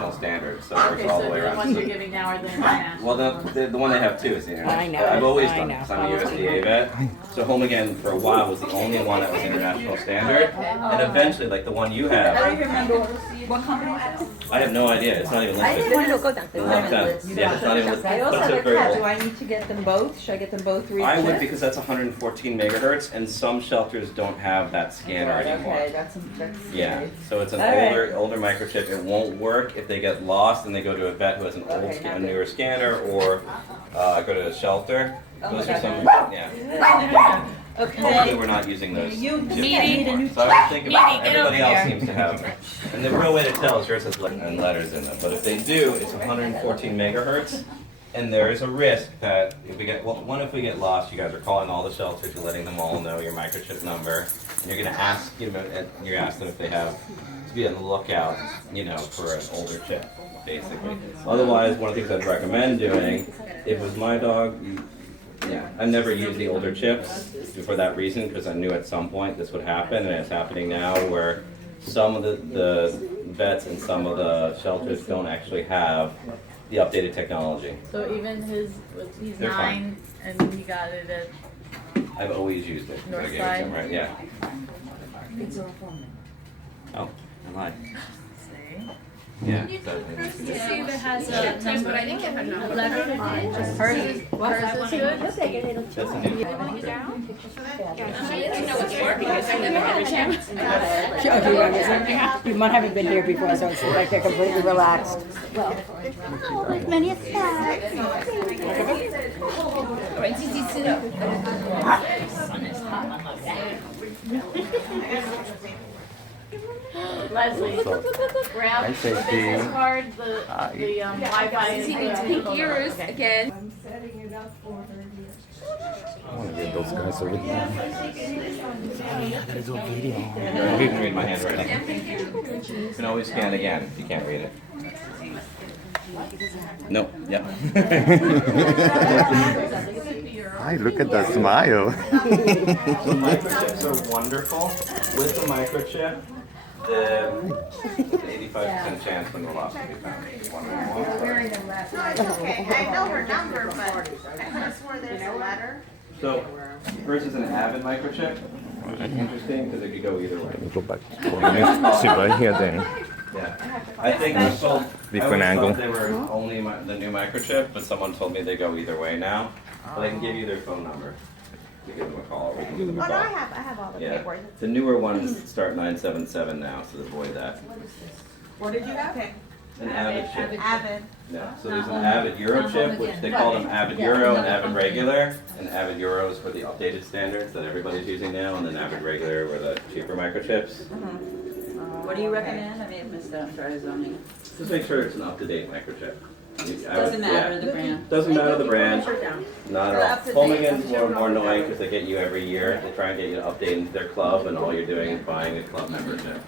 international standard, so it works all the way So the around. ones you're giving now are the international. Well, the one they have too is the international. I know, I've always I done know. it because I'm a USDA vet. So Home Again for a while was the only one that was international standard, and eventually, like the one you have, What company is that? I have no idea. It's not even listed. One local Yeah, it's not even listed. I also But have it's a very cat. old. Do I need to get them both? Should I get them both I rechipped? would because that's 114 megahertz, and some shelters don't have that scanner anymore. Okay, that's Yeah, so it's an All right. older microchip. It won't work if they get lost and they go to a vet who has an Okay, now a good. newer scanner, or go to a shelter. Oh Those my are some. God. Yeah. Okay. Hopefully we're not using those. You chips need anymore. a new So I was thinking about Needy, get everybody over else here. seems to have. And the real way to tell is yours has letters in them. But if they do, it's 114 megahertz. And there is a risk that if we get, well, one, if we get lost, you guys are calling all the shelters, you're letting them all know your microchip number, and you're gonna ask, you're asking if they have, to be on the lookout, for an older chip, basically. Otherwise, one of the things I'd recommend doing, if it was my dog, I never used the older chips for that reason, because I knew at some point this would happen, and it's happening now where some of the vets and some of the shelters don't actually have the updated technology. So even he's They're 9 and he got it at. I've always used it. I gave it to him, right? Yeah. Oh, I lied. Yeah. See if it has a number. But I didn't get her number. Hers is good. That's a new. You might haven't been here before, so it's like they're completely relaxed. Leslie, grab the business card, the Wi-Fi. Does he need to pick yours again? I'm setting it up for her here. I want to get those guys over there. You can read my handwriting. You can always scan again if you can't read it. No. Yeah. Hi, look at that smile. So microchips are wonderful. With the microchip, the 85% chance when the loss will be found is one. Okay, I know her number, but I could have swore there's a letter. So hers is an Avid microchip, which is interesting because it could go either way. Go back. See right here then. Yeah, I think I sold. Different I always angle. thought they were only the new microchip, but someone told me they go either way now. But I can give you their phone number. You give them a call. We can give them a Oh, no, call. I have all the Yeah, paperwork. the newer ones start 977 now, so avoid that. What did you have? An Avid chip. Avid. Yeah, so there's an Avid Euro chip, which they call them Avid Euro and Avid Regular. And Avid Euros were the updated standards that everybody's using now, and then Avid Regular were the cheaper microchips. What do you recommend? I may have missed that. I'm sorry, zoning. Just make sure it's an up-to-date microchip. Doesn't matter the brand. Doesn't matter the brand, not at all. Up to Home date. Again's more annoying because they get you every year. They try and get you to update into their club, and all you're doing is buying a club membership.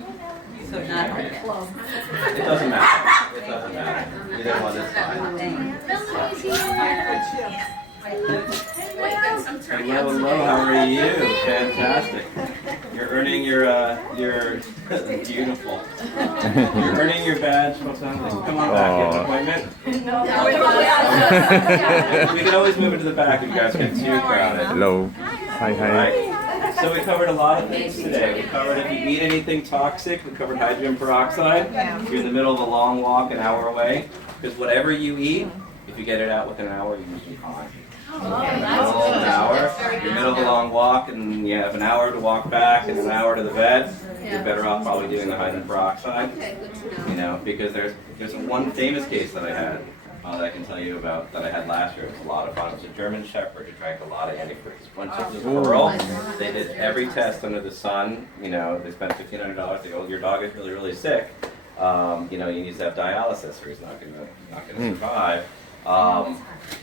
So not It doesn't matter. It doesn't matter. Either one is fine. Hello, hello. How are you? Fantastic. You're earning your beautiful. You're earning your badge. What's on? Come on back. Get an appointment. We can always move it to the back if you guys get too crowded. Hello. Hi, hi. Right. So we covered a lot of things today. We covered if you eat anything toxic. We covered hydrogen peroxide. If you're in the middle of a long walk, an hour away, because whatever you eat, if you get it out within an hour, you usually fine. An hour. You're in the middle of a long walk, and you have an hour to walk back and an hour to the vet. You're better off probably doing the hydrogen peroxide. Because there's one famous case that I had. That I can tell you about that I had last year. It was a lot of fun. It was a German Shepherd who drank a lot of antifreeze. Once it was a girl, they did every test under the sun. They spent $1,500. They go, your dog is really, really sick. He needs to have dialysis or he's not gonna survive.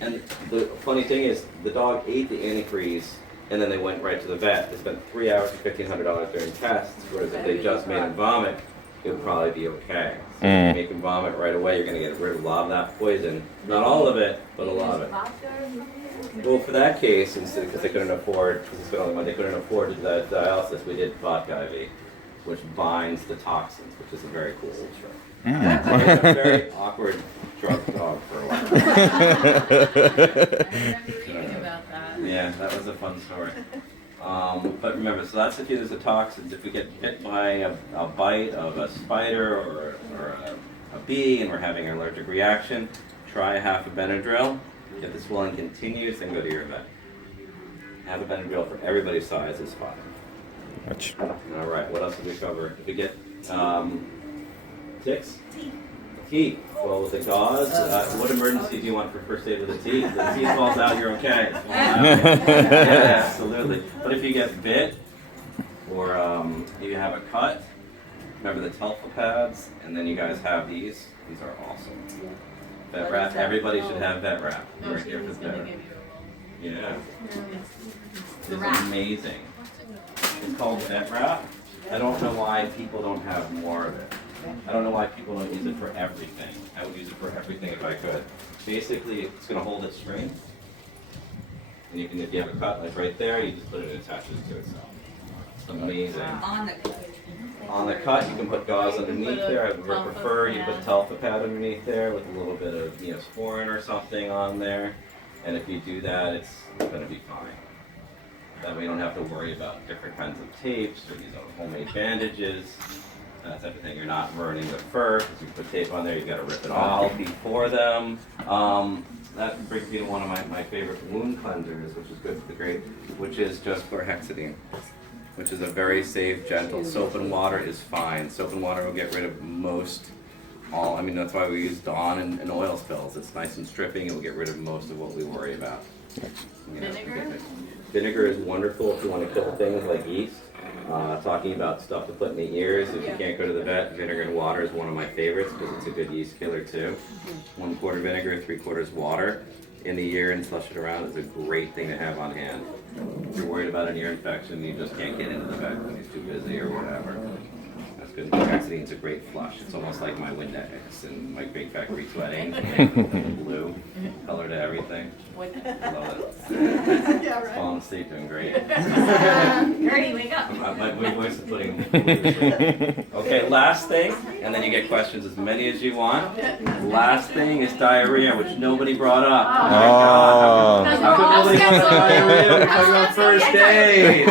And the funny thing is, the dog ate the antifreeze and then they went right to the vet. They spent 3 hours and $1,500 during tests, whereas if they just made him vomit, it would probably be okay. So if you make him vomit right away, you're going to get rid of a lot of that poison. Not all of it, but a lot of it. Well, for that case, because they couldn't afford, because it's been only one, they couldn't afford the dialysis, we did vodka IV, which binds the toxins, which is a very cool trick. Mm. It's a very awkward drug dog for a while. Yeah, that was a fun story. But remember, so that's if there's a toxins. If we get hit by a bite of a spider or a bee and we're having an allergic reaction, try a half a Benadryl. If the swelling continues, then go to your vet. Half a Benadryl for everybody's size is fine. Ouch. All right, what else did we cover? If we get ticks? Teeth. Well, with the gauze, what emergency do you want for first aid with the teeth? If the teeth falls out, you're okay. Yeah, absolutely. But if you get bit or you have a cut, remember the telfa pads, and then you guys have these. These are awesome. Vet wrap. Everybody should have vet wrap. Right here for better. Yeah. It's amazing. It's called vet wrap. I don't know why people don't have more of it. I don't know why people don't use it for everything. I would use it for everything if I could. Basically, it's going to hold its string. And you can, if you have a cut like right there, you just put it and attach it to itself. It's amazing. On the cut, you can put gauze underneath there. I would prefer you put telfa pad underneath there with a little bit of Neosporin or something on there. And if you do that, it's going to be fine. That way you don't have to worry about different kinds of tapes or these homemade bandages. That's everything. You're not burning the fur because you put tape on there. You've got to rip it off before them. That brings me to one of my favorite wound cleansers, which is good for the grape, which is just chlorhexidine, which is a very safe, gentle. Soap and water is fine. Soap and water will get rid of most all. I mean, that's why we use Dawn and oil spills. It's nice and stripping. It will get rid of most of what we worry about. Vinegar? Vinegar is wonderful if you want to kill things like yeast. Talking about stuff to put in the ears, if you can't go to the vet, vinegar and water is one of my favorites because it's a good yeast killer too. 1/4 vinegar, 3/4 water in the ear and flush it around is a great thing to have on hand. If you're worried about an ear infection, you just can't get into the vet when he's too busy or whatever. That's good. Chlorhexidine's a great flush. It's almost like my Windex and my Big Fat Greek Sweating. Blue color to everything. Love it. It's falling asleep doing great. Gertie, wake up. My voice is putting. Okay, last thing, and then you get questions as many as you want. Last thing is diarrhea, which nobody brought up. Oh my God. How come nobody brought up diarrhea? We're talking about first aid.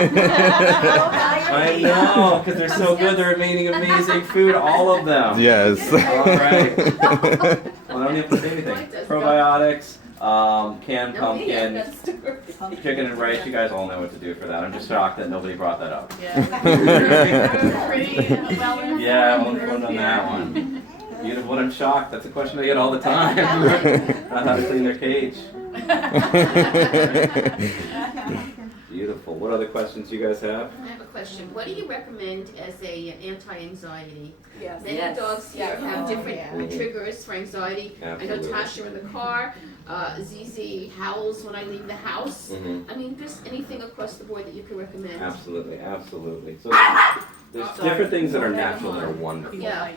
I know, because they're so good. They're making amazing food, all of them. Yes. All right. Well, I don't have to say anything. Probiotics. Canned pumpkin, chicken and rice. You guys all know what to do for that. I'm just shocked that nobody brought that up. Yeah, I'm informed on that one. Beautiful. I'm shocked. That's a question I get all the time. Not how to clean their cage. Beautiful. What other questions you guys have? I have a question. What do you recommend as a anti-anxiety? Yes. Many dogs here have different triggers for anxiety. Absolutely. I know Tasha in the car, ZZ howls when I leave the house. I mean, just anything across the board that you can recommend. Absolutely, absolutely. So there's different things that are natural that are wonderful. Yeah.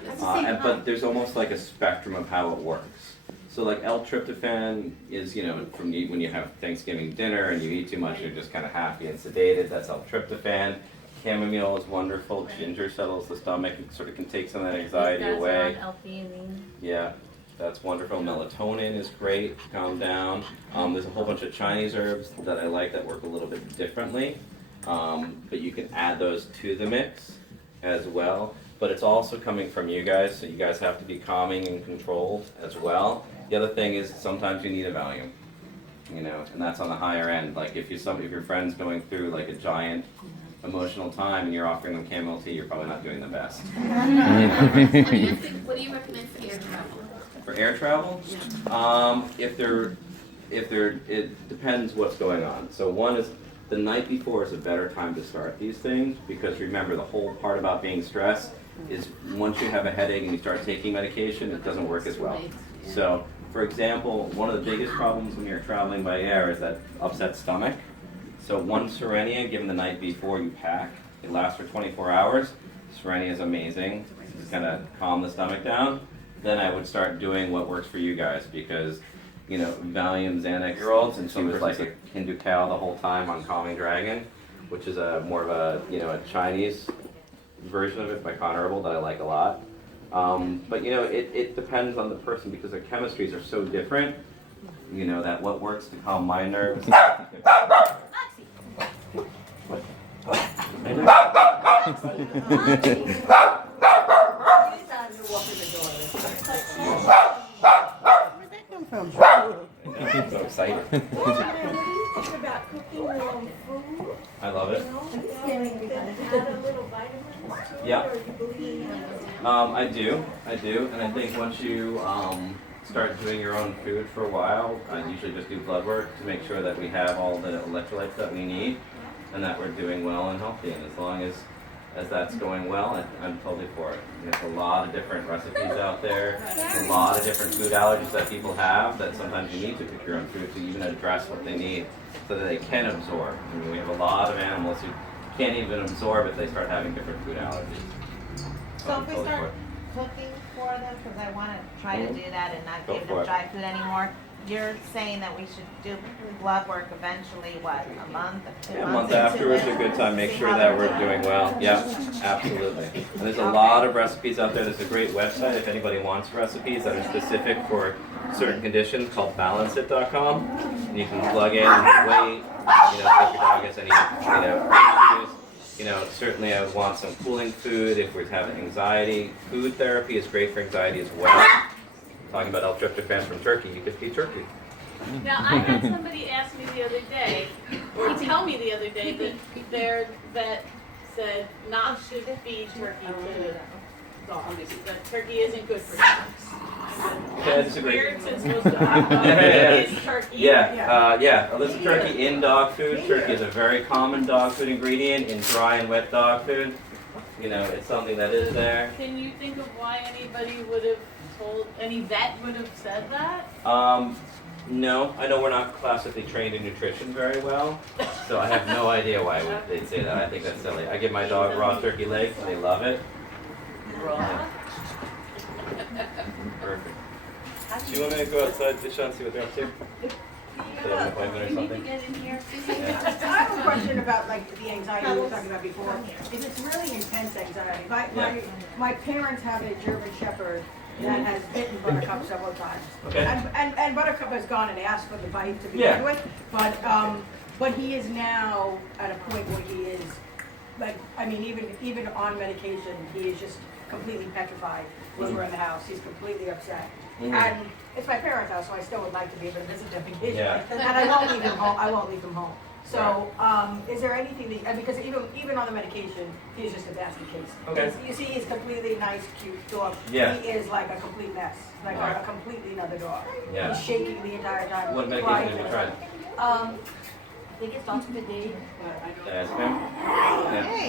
But there's almost like a spectrum of how it works. So like L-tryptophan is, from when you have Thanksgiving dinner and you eat too much, you're just kind of happy and sedated. That's L-tryptophan. Chamomile is wonderful. Ginger settles the stomach and sort of can take some of that anxiety away. Yeah, that's wonderful. Melatonin is great to calm down. There's a whole bunch of Chinese herbs that I like that work a little bit differently. But you can add those to the mix as well. But it's also coming from you guys, so you guys have to be calming and controlled as well. The other thing is sometimes you need a Valium, and that's on the higher end. Like if your friend's going through like a giant emotional time and you're offering them chamomile tea, you're probably not doing the best. What do you recommend for air travel? For air travel, it depends what's going on. So one is the night before is a better time to start these things because remember the whole part about being stressed is once you have a headache and you start taking medication, it doesn't work as well. So, for example, one of the biggest problems when you're traveling by air is that upset stomach. So one Serenia given the night before you pack, it lasts for 24 hours. Serenia is amazing. Just kind of calm the stomach down. Then I would start doing what works for you guys because, Valium, Xanax, year-olds, and some is like a Hindu cow the whole time on Calming Dragon, which is more of a, a Chinese version of it by Conor Herbal that I like a lot. But you know, it depends on the person because their chemistries are so different. You know, that what works to calm my nerves. I'm so excited. About cooking your own food, I love it. then add a little vitamins to it, Yeah. or you believe in it? I do, and I think once you start doing your own food for a while, I usually just do blood work to make sure that we have all the electrolytes that we need, and that we're doing well and healthy. And as long as that's going well, I'm totally for it. There's a lot of different recipes out there, a lot of different food allergies that people have that sometimes you need to cook your own food to even address what they need so that they can absorb. I mean, we have a lot of animals who can't even absorb it, they start having different food allergies. So I'm if we totally for start it. cooking for them, because I want to try to do that and not Go give for them it. dry food anymore, you're saying that we should do blood work eventually, what, a month, 2 Yeah, a months month after is a good time. Make sure that we're doing well. Yeah, absolutely. And there's a lot of recipes out there. There's a great website if anybody wants recipes that are specific for certain conditions called balanceit.com. And you can plug in weight, you know, if your dog has any, you know, issues. You know, certainly I would want some cooling food if we're having anxiety. Food therapy is great for anxiety as well. Talking about L-tryptophan from turkey, you could feed turkey. Now, I had somebody ask me the other day, or tell me the other day, that their vet said not to feed turkey to dogs, that turkey isn't good for dogs. Yeah, I disagree. Weird, since most of our dog is turkey. Yeah. There's turkey in dog food. Turkey is a very common dog food ingredient in dry and wet dog food. You know, it's something that is there. Can you think of why anybody would have told, any vet would have said that? No, I know we're not classically trained in nutrition very well, so I have no idea why they'd say that. I think that's silly. I give my dog raw turkey legs, and they love it. Raw. Perfect. Do you want to go outside, Disha, and see what they're up to? They have an appointment or something? Yeah. I have a question about like the anxiety we were talking about before. Is it's really intense anxiety. My parents have a German Shepherd that has bitten Buttercup several times. Okay. And Buttercup has gone and asked for the bite to begin Yeah. with. But he is now at a point where he is like, I mean, even on medication, he is just completely petrified when we're in the house. He's completely upset. And it's my parents' house, so I still would like to be able to visit them occasionally. Yeah. And I won't leave him home. I won't leave him home. So, is there anything that, because even on the medication, he's just a basket case. Okay. You see, he's completely nice, cute dog. Yeah. He is like a complete mess, like a completely another dog. Yeah. He's shaking the entire time. What medication have you tried? I think it's Dr. Diazepam?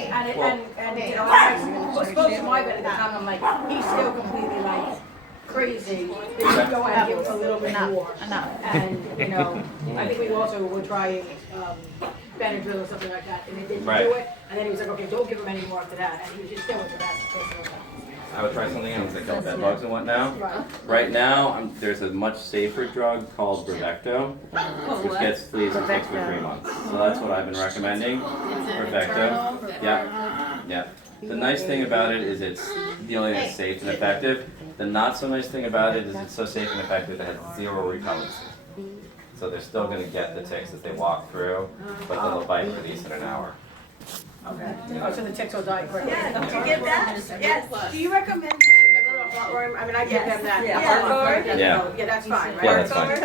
Yeah. And you know, I spoke to my vet at the time, I'm like, he's still completely like crazy. They should go ahead and give him a little bit more. And, you know, I think we also were trying Benadryl or something like that, and they didn't Right. do it. And then he was like, okay, don't give him any more after that. And he was just still with the best. I would try something else that kills bed bugs and whatnot. Right. Right now, there's a much safer drug called Brevecto, which gets fleas and ticks for 3 months. So that's what I've been recommending. Brevecto. Yeah. The nice thing about it is it's the only thing that's safe and effective. The not so nice thing about it is it's so safe and effective that it has zero repellency. So they're still going to get the ticks as they walk through, but they'll bite for at least in an hour. Okay. Oh, so the ticks will die quickly. Yeah, did you get that? Yes. Do you recommend a little flatworm? I mean, I give them that. Yeah. Yeah. That's fine, right? Yeah, that's fine.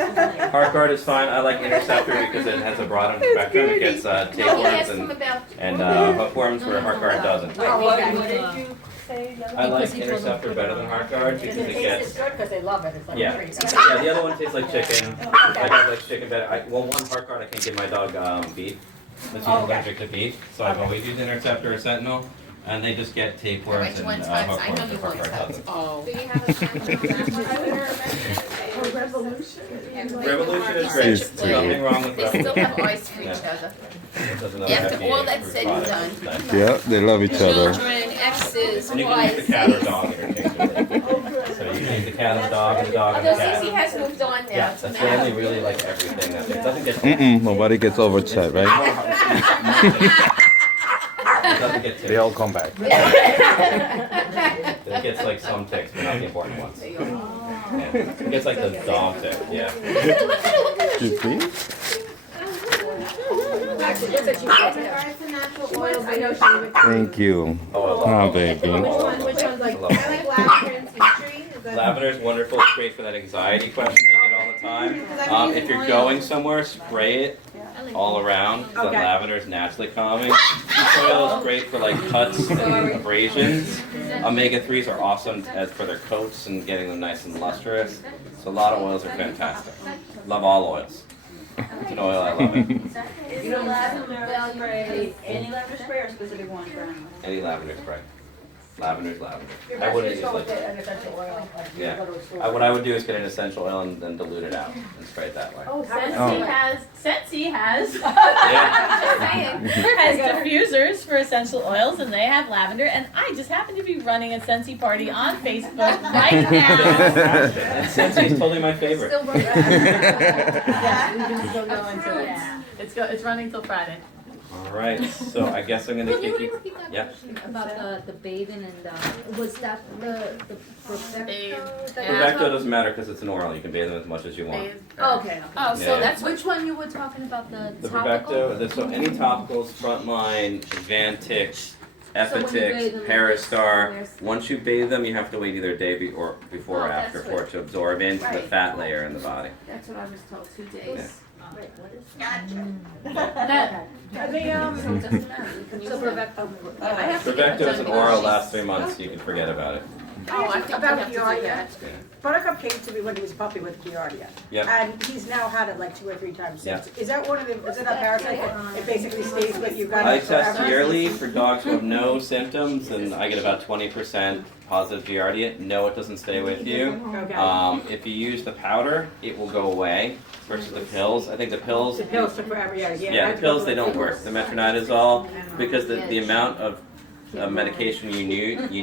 Heartguard is fine. I like Interceptor because it has a broad spectrum. It gets No, he tapeworms asked him about. and hookworms where Heartguard doesn't. What did you say? I like Interceptor better than Heartguard because it It gets. tastes good because they love it. It's like Yeah. a treat. Yeah, the other one tastes like chicken. My dog likes chicken better. One Heartguard I can't give my dog beef. Since he's allergic to beef, so I've always used Interceptor or Sentinel, and they just get tapeworms Which and one's I know hookworms you if want Heartguard doesn't. Oh. Do you have a Revolution. Revolution is great. It's There's nothing wrong with They still Revolution. have eyes for each other. It does another After all FDA that's said and done. product. Yeah, they love each other. Children, exes, And you can use wives. the cat or dog interchangeably. So you can use the cat and the dog and the dog and the Although cat. Cece has moved on now. Yeah, to the Matt. family really likes everything. That it doesn't get. Nobody gets overchat, right? doesn't get ticks. They all come back. It gets like some ticks, but not the important ones. Yeah. It gets like the dog tick, yeah. You see? Regards to natural oils, I know she would. Thank you. Oh, baby. Which one's like, I like lavender and tea tree. Is that- Lavender is wonderful. It's great for that anxiety question I get all the time. If you're going somewhere, spray it all around. Because Okay. lavender is naturally calming. Tea oil is great for like cuts and abrasions. Omega-3s are awesome as for their coats and getting them nice and lustrous. So a lot of oils are fantastic. Love all oils. It's an oil, I love it. You know, lavender spray, any lavender spray or specific one for animals? Any lavender spray. Lavender's lavender. I wouldn't use like, yeah. What I would do is get an essential oil and then dilute it out and spray it that way. Oh, Scentsy has Yeah. has diffusers for essential oils, and they have lavender. And I just happen to be running a Scentsy party on Facebook right now. And Scentsy totally my favorite. Yeah, it's running till Friday. All right, so I guess I'm gonna Can you kick you. repeat that Yeah. question about the bathing and was that the Bathe. Perfecto? Perfecto doesn't matter because it's an oil. You can bathe them as much as you want. Oh, okay. Oh, so Yeah. that's which one you were talking about, the The topical? Perfecto, so any topicals, Frontline, Advantix, So when you bathe Epitix, them, Peristar, there's- once you bathe them, you have to wait either a day or before or Oh, after that's for it to absorb into the Right. fat layer in the body. That's what I was told, 2 days. Wait, what is Gotcha. So Perfecto. I have to get Perfecto is an that oral, done. lasts 3 months, you can forget about it. Oh, I think About we have to do Giardia. that. Yeah. Buttercup came to me when he was a puppy with Giardia. Yep. And he's now had it like 2 or 3 times since. Yep. Is that one of the, is it a parasite that it basically stays with you guys I forever? test yearly for dogs who have no symptoms, and I get about 20% positive Giardia. No, it doesn't stay with you. Okay. If you use the powder, it will go away versus the pills. I think the pills, The pills took forever, yeah. yeah, the pills they don't work. The metronidazole, because the amount of medication you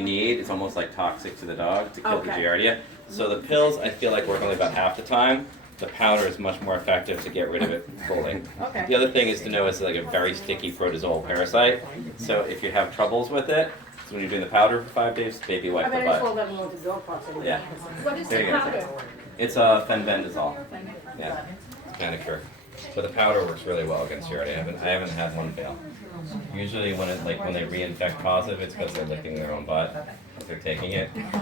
need is almost like toxic to the dog to kill the Okay. Giardia. So the pills I feel like work only about half the time. The powder is much more effective to get rid of it fully. Okay. The other thing is to know it's like a very sticky protozoal parasite. So if you have troubles with it, so when you're doing the powder for 5 days, baby wipe I the mean, it's butt. all that one with the dog parts anyway. Yeah. What is There the you go. powder? It's fenbendazole. Yeah, it's kind of sure. But the powder works really well against Giardia. I haven't had one fail. Usually when they reinfect positive, it's because they're licking their own butt. If they're taking it. Yeah.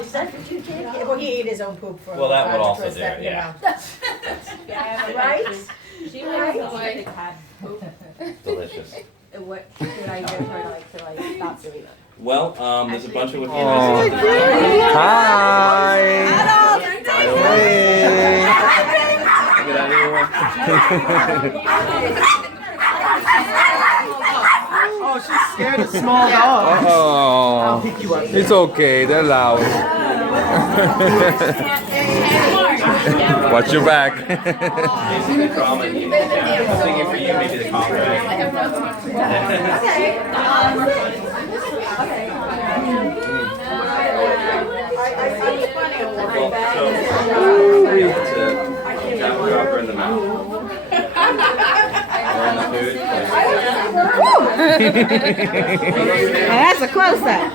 Is that what you did? Yeah, well, he ate his own poop for. Well, that would for also a do step, it, you yeah. know. Right? She likes the way Delicious. what should I give her to stop doing it? Well, there's a bunch of Oh. women. Hi. Get out of Oh, she's scared of small dogs. Oh, it's okay. They're loud. Watch your back. Basically, trauma healing. Yeah. I was thinking for you, maybe the contract. Drop her in the mouth. Or in the food. That's a close up.